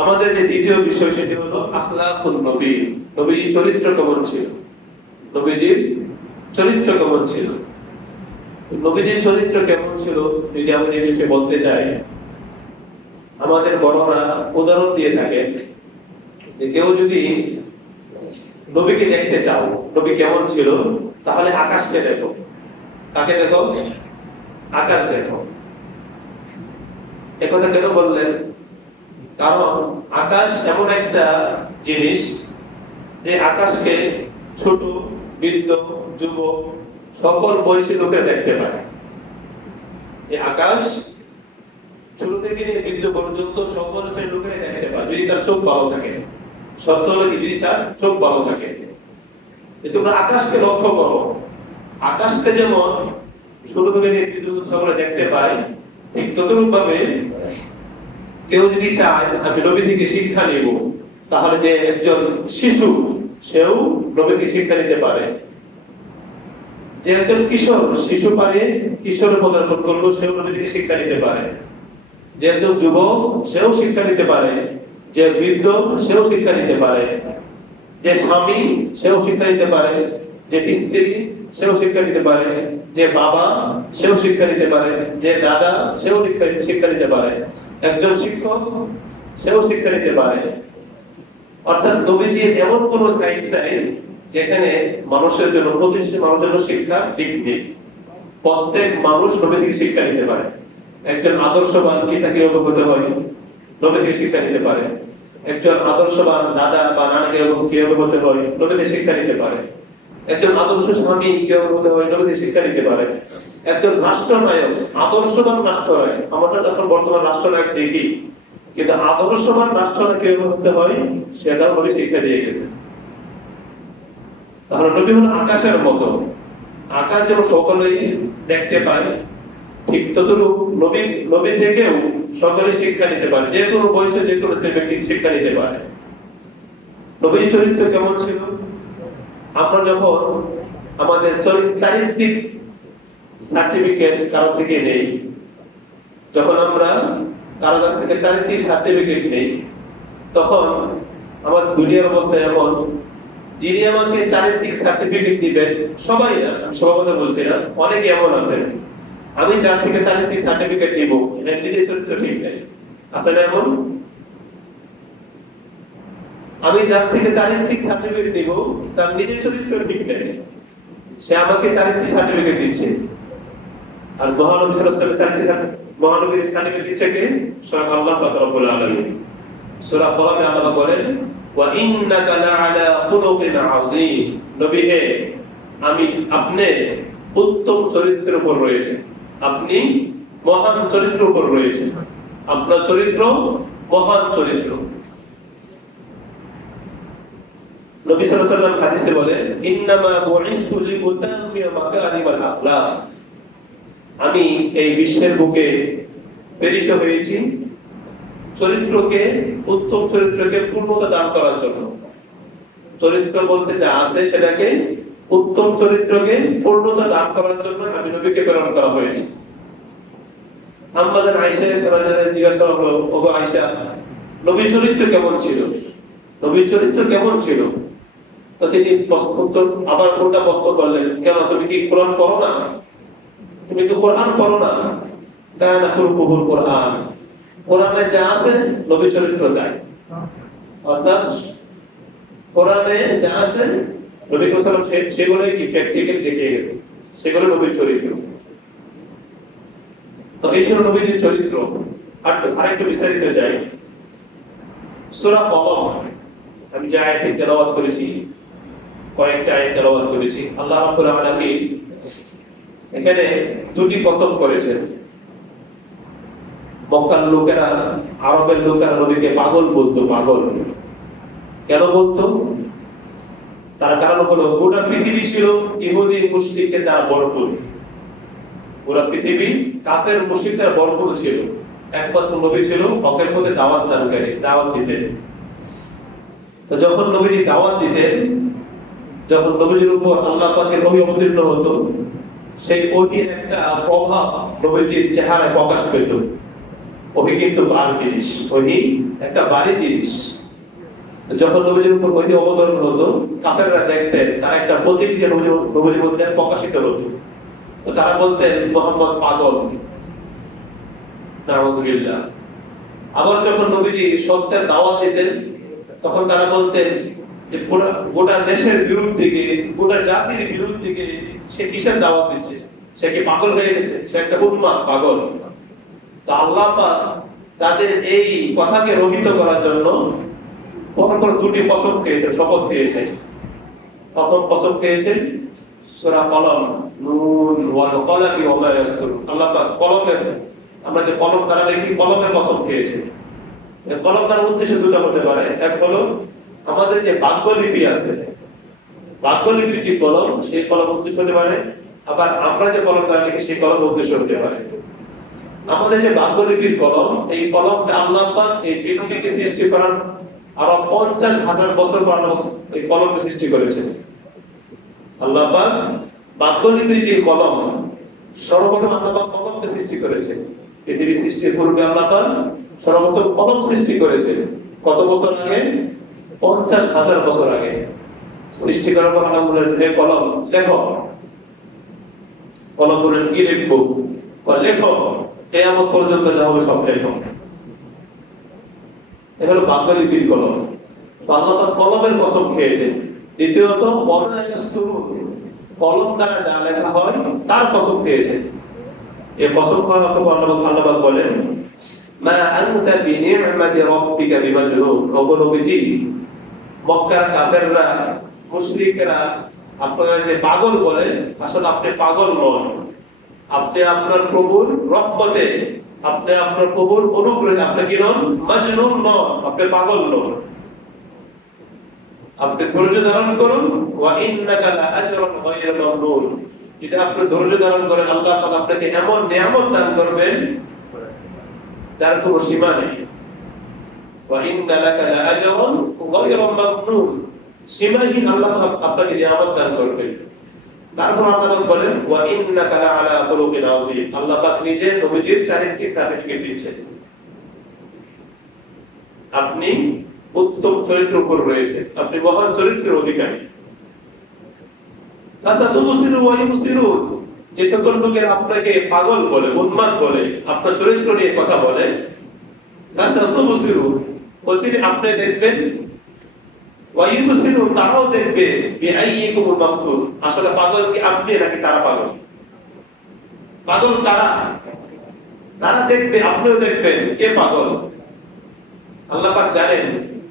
আমাদের যে দ্বিতীয় বিষয় সেটি হলো আখলাকুন নবী। নবীর চরিত্র কেমন ছিল? নবীজির চরিত্র কেমন ছিল? নবীজির চরিত্র কেমন ছিল যদি আমরা এই বিষয়ে বলতে চাই, আমাদের বড়রা উদাহরণ দিয়ে থাকেন যে কেউ যদি নবীকে দেখতে চাও নবী কেমন ছিল, তাহলে আকাশকে দেখো। কাকে দেখো? আকাশ দেখো। একথা কেন বললেন? কারণ আকাশ এমন একটা জিনিস যে আকাশকে ছোট, বৃদ্ধ, যুবক সকল বয়সী লোকেরা দেখতে পায়। এই আকাশ ছোট থেকে নিয়ে বৃদ্ধ পর্যন্ত সকল শ্রেণীর লোকেরা দেখতে পায়, যদি তার চোখ ভালো থাকে। সত্য হলো কি, যদি তার চোখ ভালো থাকে। তোমরা আকাশকে লক্ষ্য করো, আকাশকে যেমন ছোট থেকে নিয়ে বৃদ্ধ সকলে দেখতে পায়, ঠিক ততরূপ ভাবে কেউ যদি চায় আমি নবী থেকে শিক্ষা নিব, তাহলে যে একজন শিশু সেও নবী থেকে শিক্ষা নিতে পারে। যে একজন কিশোর শিশু পারে কিশোর পদার্পণ করলো, সেও নবী থেকে শিক্ষা নিতে পারে। যে একজন যুবক সেও শিক্ষা নিতে পারে, যে বৃদ্ধ সেও শিক্ষা নিতে পারে, যে স্বামী সেও শিক্ষা নিতে পারে, যে স্ত্রী সেও শিক্ষা নিতে পারে, যে বাবা সেও শিক্ষা নিতে পারে, যে দাদা সেও শিক্ষা নিতে পারে, একজন শিক্ষক সেও শিক্ষা নিতে পারে। অর্থাৎ নবীজির এমন কোন সাইড নাই যেখানে মানুষের জন্য প্রতিষ্ঠিত মানুষের জন্য শিক্ষা দিক নেই। প্রত্যেক মানুষ নবী থেকে শিক্ষা নিতে পারে। একজন আদর্শবান পিতা কিভাবে হতে হয় নবী থেকে শিক্ষা নিতে পারে। একজন আদর্শবান দাদা বা নানাকে কিভাবে হতে হয় নবী থেকে শিক্ষা নিতে পারে। একজন আদর্শ স্বামী কিভাবে হতে হয় নবী থেকে শিক্ষা নিতে পারে। একজন রাষ্ট্রনায়ক, আদর্শবান রাষ্ট্রনায়ক, আমরা যখন বর্তমান রাষ্ট্রনায়ক দেখি, কিন্তু আদর্শবান রাষ্ট্রনায়ক কিভাবে হতে হয় সেটাও নবী শিক্ষা দিয়ে গেছে। তাহলে নবী হল আকাশের মতো। আকাশ যেমন সকলেই দেখতে পায়, ঠিক ততরূপ নবী থেকেও সকলে শিক্ষা নিতে পারে, যে কোনো বয়সে যে কোনো ব্যক্তি শিক্ষা নিতে পারে। নবীর চরিত্র কেমন ছিল? আমরা যখন আমাদের চারিত্রিক সার্টিফিকেট কারো থেকে নেই, যখন আমরা কারো কাছ থেকে চারিত্রিক সার্টিফিকেট নেই, তখন আমার দুনিয়ার অবস্থা এমন, যিনি আমাকে চারিত্রিক সার্টিফিকেট দিবেন সবাই না, সবার কথা বলছি না, অনেকে এমন আছেন আমি যার থেকে চারিত্রিক সার্টিফিকেট নিব নিজের চরিত্র ঠিক নাই, আছে না এমন? আমি যার থেকে চারিত্রিক সার্টিফিকেট নিব তার নিজের চরিত্র ঠিক নেই, সে আমাকে চারিত্রিক সার্টিফিকেট দিচ্ছে। আর মহানবী সাল্লাল্লাহু আলাইহি ওয়াসাল্লাম মহানবীর সার্টিফিকেট দিচ্ছে কে? স্বয়ং আল্লাহ পাক রব্বুল আলামিন। সূরা বহরে আল্লাহ বলেন ওয়া ইন্নাকা লাআলা খুলুকিন আযীম, নবী হে আমি আপনি উত্তম চরিত্রের উপর রয়েছে, আপনি মহান চরিত্রের উপর রয়েছে, আপনার চরিত্র মহান চরিত্র। নবী সাল্লাল্লাহু আলাইহি ওয়াসাল্লাম হাদিসে বলেন ইন্নামা বুইসতু লিউতাম্মিমা মাকারিমাল আখলাক, আমি এই বিশ্বের বুকে প্রেরিত হয়েছি চরিত্রকে, উত্তম চরিত্রকে পূর্ণতা দান করার জন্য। চরিত্র বলতে যা আছে সেটাকে, উত্তম চরিত্রকে পূর্ণতা দান করার জন্য আমি নবীকে প্রেরণ করা হয়েছে। আমাদের আয়েশা রাদিয়াল্লাহু জিজ্ঞাসা করা হলো, ওগো আয়েশা, নবীর চরিত্র কেমন ছিল? নবীর চরিত্র কেমন ছিল? তো তিনি আবার কোনটা প্রশ্ন করলেন, কেন তুমি কি কোরআন পড়ো না? তুমি কি কোরআন পড়ো না? কানা খুলকুহুল কোরআন, কোরআনে যা আছে নবীর চরিত্র তাই। অর্থাৎ কোরআনে যা আছে নবী সাল্লাল্লাহু আলাইহি ওয়াসাল্লাম সেগুলোই কি প্র্যাকটিক্যালি দেখিয়ে গেছে, সেগুলো নবীর চরিত্র। তো এই ছিল নবীর চরিত্র। আর আরেকটু বিস্তারিত যাই, সূরা কলম আমি যে আয়াতটি তেলাওয়াত করেছি, কয়েকটা আয়াত তেলাওয়াত করেছি, আল্লাহ রাব্বুল আলামিন এখানে দুটি কসম করেছেন। মক্কার লোকেরা, আরবের লোকেরা নবীকে পাগল বলতো। পাগল কেন বলতো? তার কারণ হলো গোটা পৃথিবী ছিল ইহুদি মুশরিকদের দ্বারা ভরপুর। পুরো পৃথিবী কাফের মুশরিকদের ভরপুর ছিল। একমাত্র নবী ছিল হকের পথে দাওয়াত দানকারী, দাওয়াত দিতেন। তো যখন নবীজি দাওয়াত দিতেন, যখন নবীজির উপর আল্লাহ পাকের ওহী অবতীর্ণ হতো, সেই ওহীর একটা প্রভাব নবীজির চেহারায় প্রকাশ পেত। ওহি কিন্তু ভালো জিনিস, ওহি একটা ভারী জিনিস। যখন নবীজির উপর ওহি অবতরণ হতো, কাফেররা দেখতেন তার একটা প্রতিক্রিয়া নবীজির মধ্যে প্রকাশিত হতো। তো তারা বলতেন মুহাম্মদ পাগল, নাউযুবিল্লাহ। আবার যখন নবীজি সত্যের দাওয়াত দিতেন, তখন তারা বলতেন যে গোটা দেশের বিরুদ্ধে, গোটা জাতির বিরুদ্ধে সে কিসের দাওয়াত দিচ্ছে, সে কি পাগল হয়ে গেছে, সে একটা উন্মাদ পাগল। তো আল্লাহ পাক তাদের এই কথাকে রহিত করার জন্য পরপর দুটি কসম খেয়েছেন, শপথ খেয়েছেন। প্রথম কসম খেয়েছেন সূরা কলম, নুন ওয়াল কলামি ওয়া মা ইয়াসতুরুন। আল্লাহ পাক কলমের, আমরা যে কলম দ্বারা লিখি, কলমের কসম খেয়েছেন। এই কলম দ্বারা উদ্দেশ্য দুটো হতে পারে। এক হলো আমাদের যে বাক্যলিপি আছে, বাক্যলিপির যে কলম, সেই কলম উদ্দেশ্য হতে পারে। আবার আমরা যে কলম দ্বারা লিখি, সেই কলম উদ্দেশ্য হতে পারে। আমাদের যে বাক্যলিপির কলম, এই কলমটা আল্লাহ পাক এই পৃথিবীকে সৃষ্টি করার আরো 50,000 বছর পর এই কলমকে সৃষ্টি করেছেন। আল্লাহ পাক বাক্যলিপির যে কলম, সর্বপ্রথম আল্লাহ পাক কলমকে সৃষ্টি করেছেন। পৃথিবী সৃষ্টির পূর্বে আল্লাহ পাক সর্বপ্রথম কলম সৃষ্টি করেছেন। কত বছর আগে? 50,000 বছর আগে। সৃষ্টি করার পর আল্লাহ বললেন, হে কলম লেখো। কলম বললেন, কি লিখবো? লেখো, কিয়ামত পর্যন্ত যা হবে সব লেখো। এ হলো বাক্যলিপির কলম। আল্লাহ পাক কলমের কসম খেয়েছেন। দ্বিতীয়ত কলম দ্বারা যা লেখা হয় তার কসম খেয়েছেন। এই কসম খাওয়ার পর আল্লাহ পাক বলেন, মা আনতা বিনি'মাতি রাব্বিকা বিমাজনুন। ওগো নবীজি, মক্কার কাফেররা, মুশরিকরা আপনারা যে পাগল বলে, আসলে আপনি পাগল নন। আপনি আপনার প্রভুর রহমতে, আপনি আপনার প্রভুর অনুগ্রহে আপনি কি নন? মাজনুন নন, আপনি পাগল নন। আপনি ধৈর্য ধারণ করুন। ওয়া ইন্নাকা লাআজরুন গায়রা মামনুন। যদি আপনি ধৈর্য ধারণ করেন, আল্লাহ পাক আপনাকে এমন নিয়ামত দান করবেন যার কোনো সীমা নেই। ওয়া ইন্না লাকা লাআজরুন গায়রা মামনুন। সীমাহীন আল্লাহ পাক আপনাকে নিয়ামত দান করবেন। তারপর আল্লাহ পাক বলেন, ওয়া ইন্নাকা লাআলা খুলুকিন আযীম। আল্লাহ পাক নিজে নবীজির চারিত্রিক সার্টিফিকেট দিচ্ছেন, আপনি উত্তম চরিত্রের উপর রয়েছে, আপনি মহান চরিত্রের অধিকারী। যে সকল লোকের আপনাকে পাগল বলে, উন্মাদ বলে, আপনার চরিত্র নিয়ে কথা বলে, আপনি দেখবেন, তারাও দেখবে আসলে পাগল কি আপনি নাকি তারা পাগল। পাগল তারা, তারা দেখবে, আপনিও দেখবেন কে পাগল। আল্লাহ পাক জানেন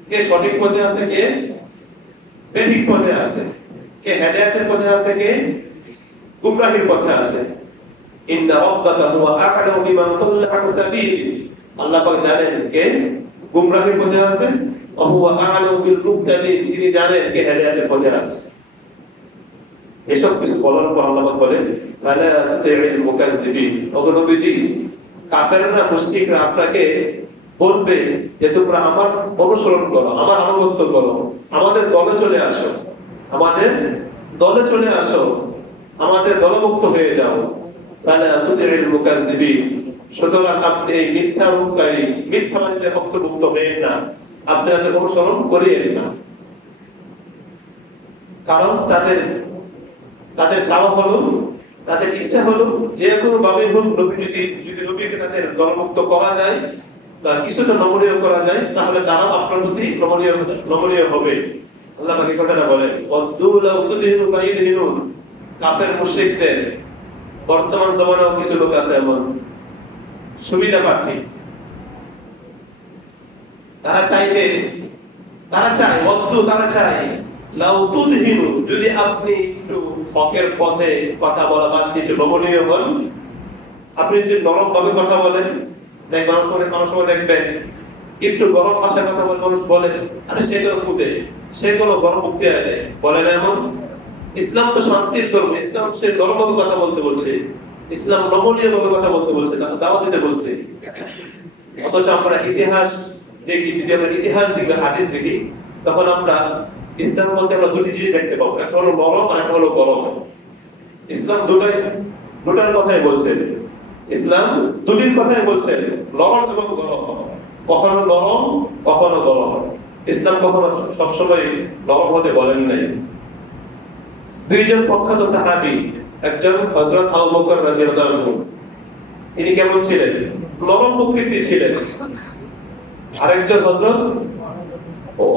কে সঠিক পথে আছে, কে বেঠিক পথে আছে, কে হেদায়েতের পথে আছে, কে গুমরাহির পথে আছে। ইন্না রাব্বাকা হুয়া আ'লামু বিমান দাল্লা আন সাবিলি। আল্লাহ পাক জানেন কে গুমরাহির পথে আছে, ওয়া হুয়া আ'লামু বিল মুহতাদিন। তিনি জানেন কে হেদায়েতের পথে আছে। এসব কিছু বলার পর আল্লাহ পাক বলেন, ফালা তুতি'ল মুকাজ্জিবিন। ওগো নবীজি, কাফেররা, মুশরিকরা আপনাকে বলবে যে তোমরা আমার অনুসরণ করো, আমার আনুগত্য করো, আমাদের দলে চলে আসো, আমাদের দলে চলে আসো, আমাদের দলমুক্ত হয়ে যাও। তাহলে তুতি'ল মুকাজ্জিবিন। সুতরাং আপনি এই মিথ্যা রূপকারী, মিথ্যা মানতে অন্তর্ভুক্ত হবেন না, আপনি তাদের অনুসরণ করিয়েন না। কারণ তাদের চাওয়া হলো, তাদের ইচ্ছা হলো যে কোনো ভাবে হোক যদি নবীকে তাদের দলমুক্ত করা যায় বা কিছুটা নমনীয় করা যায়, তাহলে তারা আপনার প্রতি নমনীয় হবে। আল্লাহ পাক এই কথাটা বলেন, কাফের মুশরিকদের বর্তমান জমানাও কিছু লোক আছে এমন সুবিধা প্রার্থী, তারা চায় যদি আপনি একটু হকের পথে কথা বলা বাদ দিয়ে একটু নমনীয় হন, আপনি যদি নরম ভাবে কথা বলেন, মানুষ দেখবেন একটু গরম ভাষায় কথা বলে, মানুষ বলে আরে সে তো কুদে, সে কোনো গরম মুক্তি আছে বলে না। এমন ইসলাম তো শান্তির ধর্ম, ইসলাম সে নরম ভাবে কথা বলতে বলছে, ইসলাম নমনীয় ভাবে কথা বলতে বলছে, দাওয়াত দিতে বলছে। অথচ আমরা ইতিহাস দেখি, যদি আমরা ইতিহাস দেখি, হাদিস দেখি, তখন আমরা ইসলাম বলতে আমরা দুটি জিনিস দেখতে পাবো, একটা হলো নরম আর একটা হলো গরম। ইসলাম দুটার কথাই বলছে। ইসলাম দুটির কথাই বলছেন, নরম এবং গরম। কখনো নরম, কখনো গরম। ইসলাম কখনো সবসময় নরম হতে বলেন নাই। দুইজন প্রখ্যাত সাহাবী, একজন হযরত আবু বকর রাদিয়াল্লাহু আনহু, তিনি কেমন ছিলেন? নরম প্রকৃতির ছিলেন। আরেকজন হযরত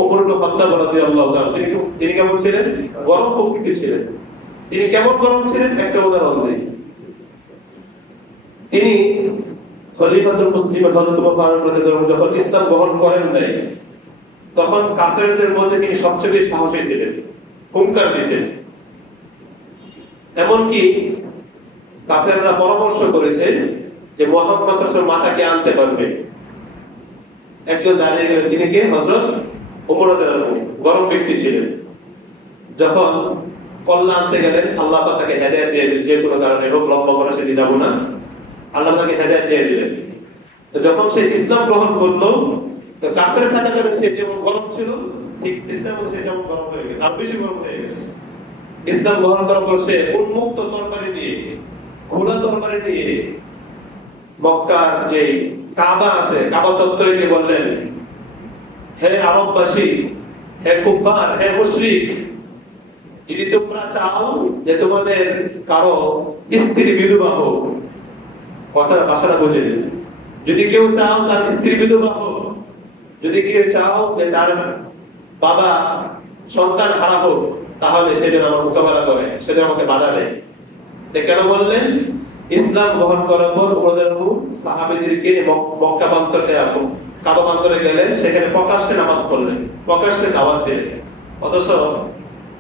ওমর ইবনে খাত্তাব রাদিয়াল্লাহু তাআলা, তিনি কেমন ছিলেন? গরম প্রকৃতির ছিলেন। তিনি কেমন গরম ছিলেন একটা উদাহরণ দেই। তিনি খলিফাতুল মুসলিমিন হযরত ওমর ফারুক রাদিয়াল্লাহু আনহু যখন ইসলাম গ্রহণ করেন নাই, তখন কাফেরদের মধ্যে তিনি সবচেয়ে বেশি সাহসী ছিলেন, হুঙ্কার দিতেন। এমনকি কাফেররা পরামর্শ করেছে যে মুহাম্মদ সাল্লাল্লাহু আলাইহি ওয়াসাল্লাম মাথাকে আনতে পারবে। একজন দাঁড়িয়ে গেলেন, তিনি কে? হযরত ওমর রাদিয়াল্লাহু আনহু, গরম ব্যক্তি ছিলেন। যখন কল্লা আনতে গেলেন, আল্লাহ পাক তাকে হেদায়েত দিয়ে দিলেন, যে কোনো কারণে হোক, লম্বা করা সেটি যাব না, আল্লাহ তাকে হেদায়েত দিয়ে দিলেন। তো যখন সে ইসলাম গ্রহণ করলো, তো কাফের থাকা কারণে সে যেমন গরম ছিল, ঠিক ইসলাম সে যেমন গরম হয়ে গেছে, আর বেশি গরম হয়ে গেছে। ইসলাম গ্রহণ করার পর সে উন্মুক্ত তরবারি নিয়ে, খোলা তরবারি নিয়ে মক্কার যে কাবা আছে, কাবা চত্বরে গিয়ে বললেন, হে আরববাসী, হে কুফার, হে মুশরিক, যদি তোমরা চাও যে তোমাদের কারো স্ত্রী বিধবা হোক, কথার ভাষাটা বুঝে, যদি কেউ চাও তার স্ত্রী বিধবা হোক, যদি কেউ চাও যে তার বাবা সন্তান হারা হোক, তাহলে সেটা আমার মোকাবেলা করে, সেটা আমাকে বাধা দেয়। কেন বললেন? ইসলাম গ্রহণ করার পর সাহাবীদেরকে মক্কা প্রান্তরে, কাবা প্রান্তরে গেলেন, সেখানে প্রকাশ্যে নামাজ পড়লেন, প্রকাশ্যে দাওয়াত দিলেন। অথচ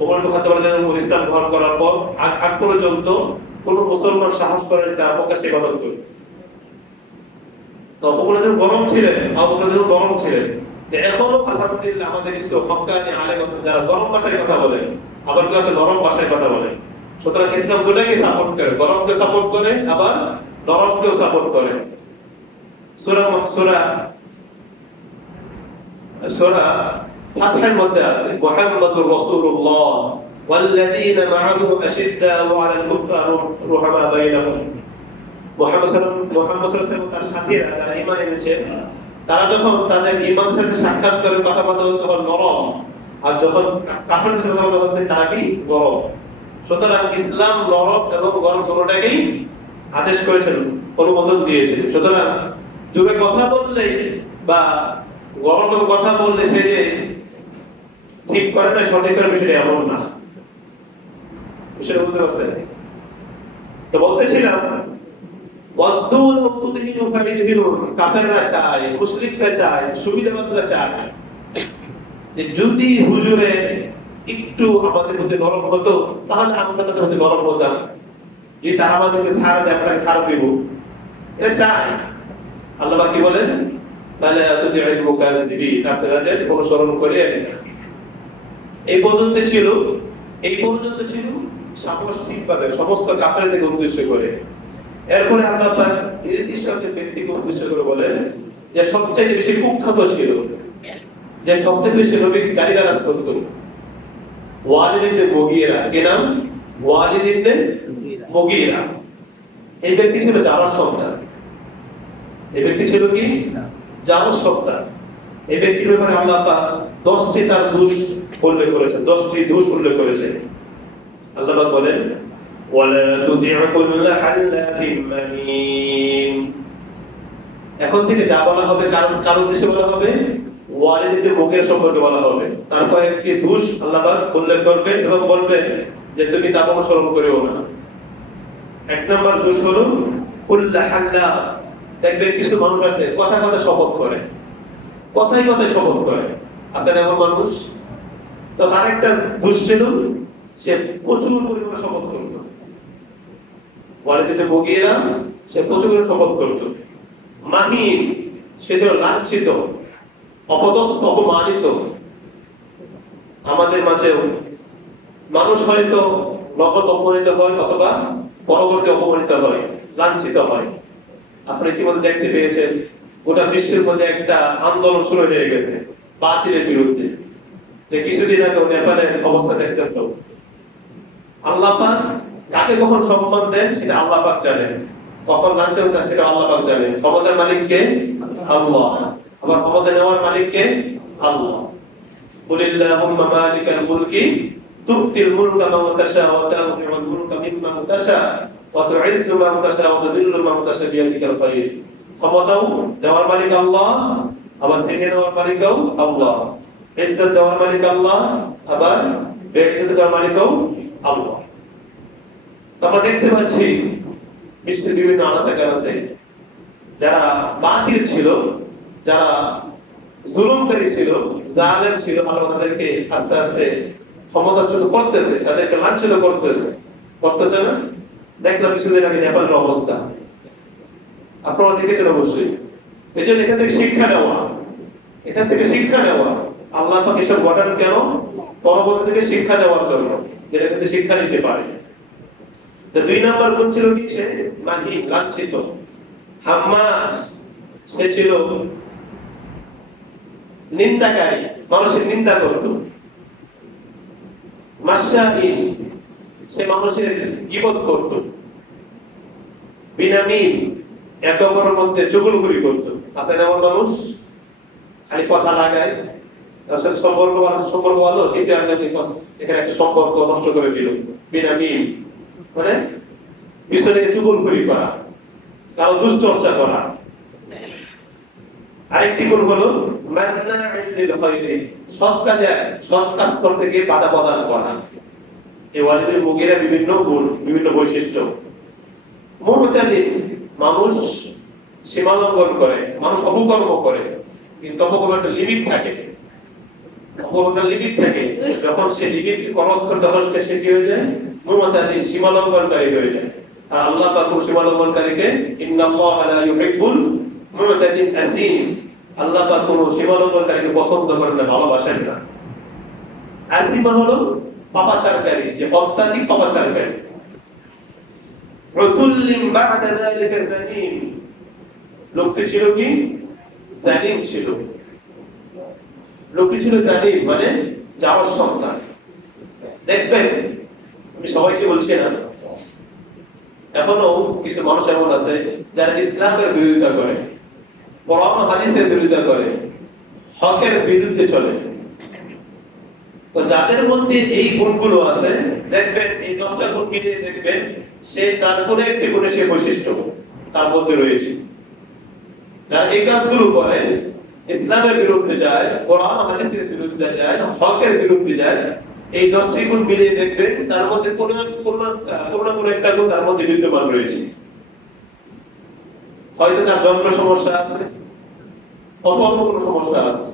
ওমর ইবনে খাত্তাব রাদিয়াল্লাহু আনহু ইসলাম গ্রহণ করার পর আগ পর্যন্ত কোন মুসলমান সাহস করেনি তারা প্রকাশ্যে ইবাদত করবে। তো ওমর রাদিয়াল্লাহু গরম ছিলেন, আবু বকর রাদিয়াল্লাহু গরম ছিলেন। যে এখনো আলহামদুলিল্লাহ আমাদের কিছু হক্কানি আলেম আছে যারা গরম ভাষায় কথা বলেন, আবার কেউ আছে নরম ভাষায় কথা বলেন। সুতরাং ইসলাম দুটাকে সাপোর্ট করে, গরমকে সাপোর্ট করে, আবার নরমকেও সাপোর্ট করে। সূরা ফাতহের মধ্যে আছে, মুহাম্মাদুর রাসূলুল্লাহ ওয়াল্লাযীনা মা'আহু আশিদ্দাউ 'আলাল কুফারি রুহামা বাইনাহুম। মুহাম্মদ সাল্লাল্লাহু আলাইহি ওয়াসাল্লাম তার সাথীরা যারা ঈমান এনেছে, তারা যখন তাদের ইমামের সাথে সাক্ষাৎ করে কথা বলতে তখন নরম, আর যখন কাফেরদের সাথে কথা বলতে তারা কি? গরম। সুতরাং ইসলাম নরম এবং গরম দুটোটাকেই আদেশ করেছেন, অনুমোদন দিয়েছে। সুতরাং জোরে কথা বললে বা গরম কথা বললে সে যে ঠিক করে না, সঠিক করে, বিষয়টা এমন না। বিষয়টা বুঝতে পারছেন? তো বলতেছিলাম, কাফেররা চায়, মুশরিকরা চায়, সুবিধাবাদরা চায় যে যদি হুজুরে একটু আমাদের মধ্যে নরম হতো, তাহলে আমরা তাদের মধ্যে নরম হতাম। যদি তারা আমাদেরকে ছাড় দেয়, আমরা ছাড় দেব, এটা চায়। আল্লাহ কি বলেন? তাহলে আপনারা অনুসরণ করে এই পর্যন্ত ছিল, সামষ্টিকভাবে সমস্ত কাফেরদেরকে উদ্দেশ্য করে। এরপরে আল্লাহ পাক নির্দিষ্ট ব্যক্তিকে উদ্দেশ্য করে বলেন যে সবচেয়ে বেশি কুখ্যাত ছিল, যে সবচেয়ে বেশি নবীকে গালিগালাজ করত, ওয়ালিদ ইবনে মুগীরা। কি নাম? ওয়ালিদ ইবনে মুগীরা। এই ব্যক্তি ছিল জারর সন্তান। এই ব্যক্তি ছিল কি? জারর সন্তান। এই ব্যক্তির ব্যাপারে আল্লাহ পাক 10টি তার দোষ উল্লেখ করেছেন, 10টি দোষ উল্লেখ করেছেন। আল্লাহ পাক বলেন, ওয়ালা তুতি'উ কুল্লা হাল্লাফিন মাহিন। এখন থেকে যা বলা হবে কারণ উদ্দেশ্যে বলা হবে, ওয়ালিদ ইবনে মুগীরা সম্পর্কে বলা হবে। তার কয়েকটি দোষ আল্লাহ পাক উল্লেখ করবেন এবং বলবেন যে তুমি তা অনুসরণ করিও না। এক নম্বর দোষ হলো কুল্লা হাল্লাফ। দেখবেন কিছু মানুষ আছে কথা শপথ করে, কথায় শপথ করে, আছে না এমন মানুষ? তো আরেকটা দোষ ছিল, সে প্রচুর পরিমাণে শপথ করত। ওয়ালিদ ইবনে মুগীরা সে প্রচুর পরিমাণে শপথ করত। মাহিন, সে ছিল লাঞ্ছিত, অপদস্থ, অপমানিত। আমাদের মাঝেও মানুষ হয়তো নগদ অপমানিত হয় অথবা পরবর্তী অপমানিত হয়, লাঞ্ছিত হয়। আপনি ইতিমধ্যে দেখতে পেয়েছেন গোটা বিশ্বের মধ্যে একটা আন্দোলন শুরু হয়ে গেছে বাতিলের বিরুদ্ধে। যে কিছুদিন আগে নেপালের অবস্থা দেখছেন। তো আল্লাহ পাক কাকে কখন সম্মান দেন সেটা আল্লাহ পাক জানেন। কখন লাঞ্ছন না সেটা আল্লাহ পাক জানেন। ক্ষমতার মালিক কে? আল্লাহ। আবার ক্ষমতা নেওয়ার মালিক কে? আল্লাহ। কুলিল্লাহুম্মা মালিকাল মুলকি তু'তিল মুলকা মান তাশা ওয়া তানজি'ুল মুলকা মিম্মান তাশা ওয়া তু'ইজ্জু মান তাশা ওয়া তুযিল্লু মান তাশা বিয়াদিকাল খায়র। ক্ষমতা দেওয়ার মালিক আল্লাহ, আবার ছিনিয়ে নেওয়ার মালিকও আল্লাহ। ইজ্জত দেওয়ার মালিক আল্লাহ, আবার বেইজ্জত দেওয়ার মালিকও আল্লাহ। আমরা দেখতে পাচ্ছি বিশ্বের বিভিন্ন আনাচে যারা বাতিল ছিল, যারা জুলুমকারী ছিল, জালেম ছিল, আল্লাহ তাদেরকে আস্তে আস্তে ক্ষমতাচ্যুত করতেছে, তাদেরকে লাঞ্ছিত করতেছে না? দেখলাম কিছুদিন আগে নেপালের অবস্থা, আপনারা দেখেছেন অবশ্যই। এই জন্য এখান থেকে শিক্ষা নেওয়া, আল্লাহ পাক এসব ঘটান কেন? পরবর্তী থেকে শিক্ষা দেওয়ার জন্য, যেটা কিন্তু শিক্ষা নিতে পারে। তো 2 নম্বর গুণ ছিল কি? সে মাহি, লাঞ্ছিত। হাম্মাস, সে ছিল নিন্দাকারী, মানুষের নিন্দা করত। মাশাইন, সে মানুষের গীবত করত। বিনামিন, একে অপরের মধ্যে চুগলখড়ি করত। আছে না এমন মানুষ? খালি কথা লাগায়, তার সাথে সম্পর্ক ভালো, এখানে একটা সম্পর্ক নষ্ট করে দিল। বিনামিন মানে পিছনে চুগলখড়ি করা, কারো দুশ্চর্চা করা। আরেকটি গুণ হলো সৎ কাজ করতে গিয়ে বাধা প্রদান করা। এই ওয়ালিদের মুগিরা বিভিন্ন গুণ, বিভিন্ন বৈশিষ্ট্য। মুতাদি, মানুষ সীমা লঙ্ঘন করে, মানুষ অপকর্ম করে, কিন্তু অপকর্মের একটা লিমিট থাকে। যখন সে লিমিট ক্রস করে তখন সে কি হয়ে যায়? মুতাদি, সীমা লঙ্ঘনকারী হয়ে যায়। আর আল্লাহ পাক সীমা লঙ্ঘনকারীকে ইন্নাল্লাহা লা ইউহিব্বুল মুতাদিন আসীম, আল্লাহ পাক কোন সীমা লঙ্ঘনকারীকে পছন্দ করেন না, ভালোবাসেন না। আসীম হলো পাপাচারকারী, যে অত্যাধিক পাপাচারকারী। উতুল্লিম বা'দা যালিকা জানিম, লোকটি ছিল কি? জানিম ছিল। লোকটি ছিল জানিম মানে যাওয়ার সন্তান। দেখবেন, আমি সবাইকে বলছি না, এখনো কিছু মানুষ এমন আছে যারা ইসলামের বিরোধিতা করে, কোরআন হাদিসের বিরোধিতা করে, হকের বিরুদ্ধে চলে। তো যাদের মধ্যে এই গুণগুলো আছে, দেখবেন এই 10টা গুণ মিলিয়ে দেখবেন সে তার কোন একটি গুণে সে বৈশিষ্ট্য তার মধ্যে রয়েছে। যারা এই কাজগুলো করে, ইসলামের বিরুদ্ধে যায়, কোরআন হাদিসের বিরুদ্ধে যায়, হকের বিরুদ্ধে যায়, এই 10টি গুণ মিলিয়ে দেখবেন তার মধ্যে কোন একটা গুণ তার মধ্যে বিদ্যমান রয়েছে। হয়তো তার জন্ম সমস্যা আছে, অথবা অন্য কোনো সমস্যা আছে।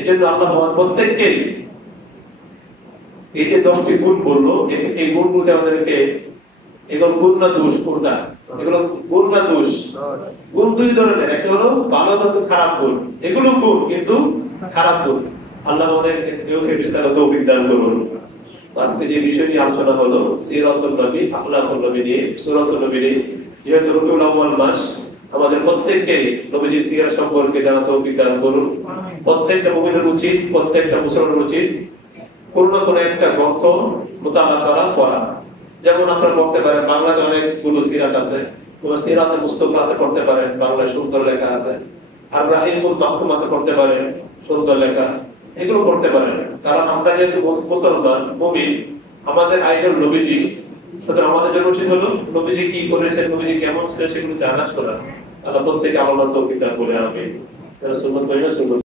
এজন্য আল্লাহ প্রত্যেককে এই যে 10টি গুণ বললো, এই গুণগুলোতে আমাদেরকে, এগুলো গুণ না দোষ? কোনটা? এগুলো গুণ না দোষ? গুণ 2 ধরনের, একটা হলো ভালো কিন্তু খারাপ গুণ। এগুলো গুণ কিন্তু খারাপ গুণ। আল্লাহ আমাদের এগুলোকে বিস্তারিত তৌফিক দান করুন। আজকে যে বিষয় নিয়ে আলোচনা হলো সিরাতুন নবী, আখলাকুন নবী নিয়ে, সূরাতুন নবী নিয়ে। যেহেতু রবিউল আউয়াল মাস, আমাদের প্রত্যেককে নবীজির সিরাত সম্পর্কে জানা তৌফিক দান করুন। প্রত্যেকটা মুমিনের উচিত, প্রত্যেকটা মুসলমানের উচিত কোন না কোন একটা গ্রন্থ মুতালা করা। যেমন আপনারা পড়তে পারেন, বাংলাতে অনেকগুলো সিরাত আছে, কোন সিরাতে মুস্তাফা আছে পড়তে পারেন, বাংলায় সুন্দর লেখা আছে। আর রাহিমুল মাহকুম আছে পড়তে পারেন, সুন্দর লেখা। এগুলো পড়তে পারেন, কারণ আমরা যেহেতু মুসলমান মুমিন, আমাদের আইডল নবীজি, সুতরাং আমাদের জন্য উচিত হলো নবীজি কি করেছেন, নবীজি কেমন ছিলেন সেগুলো জানা শোনা। আল্লাহ প্রত্যেকে আমার তৌফিক দান করে। আমিন। সুন্নাত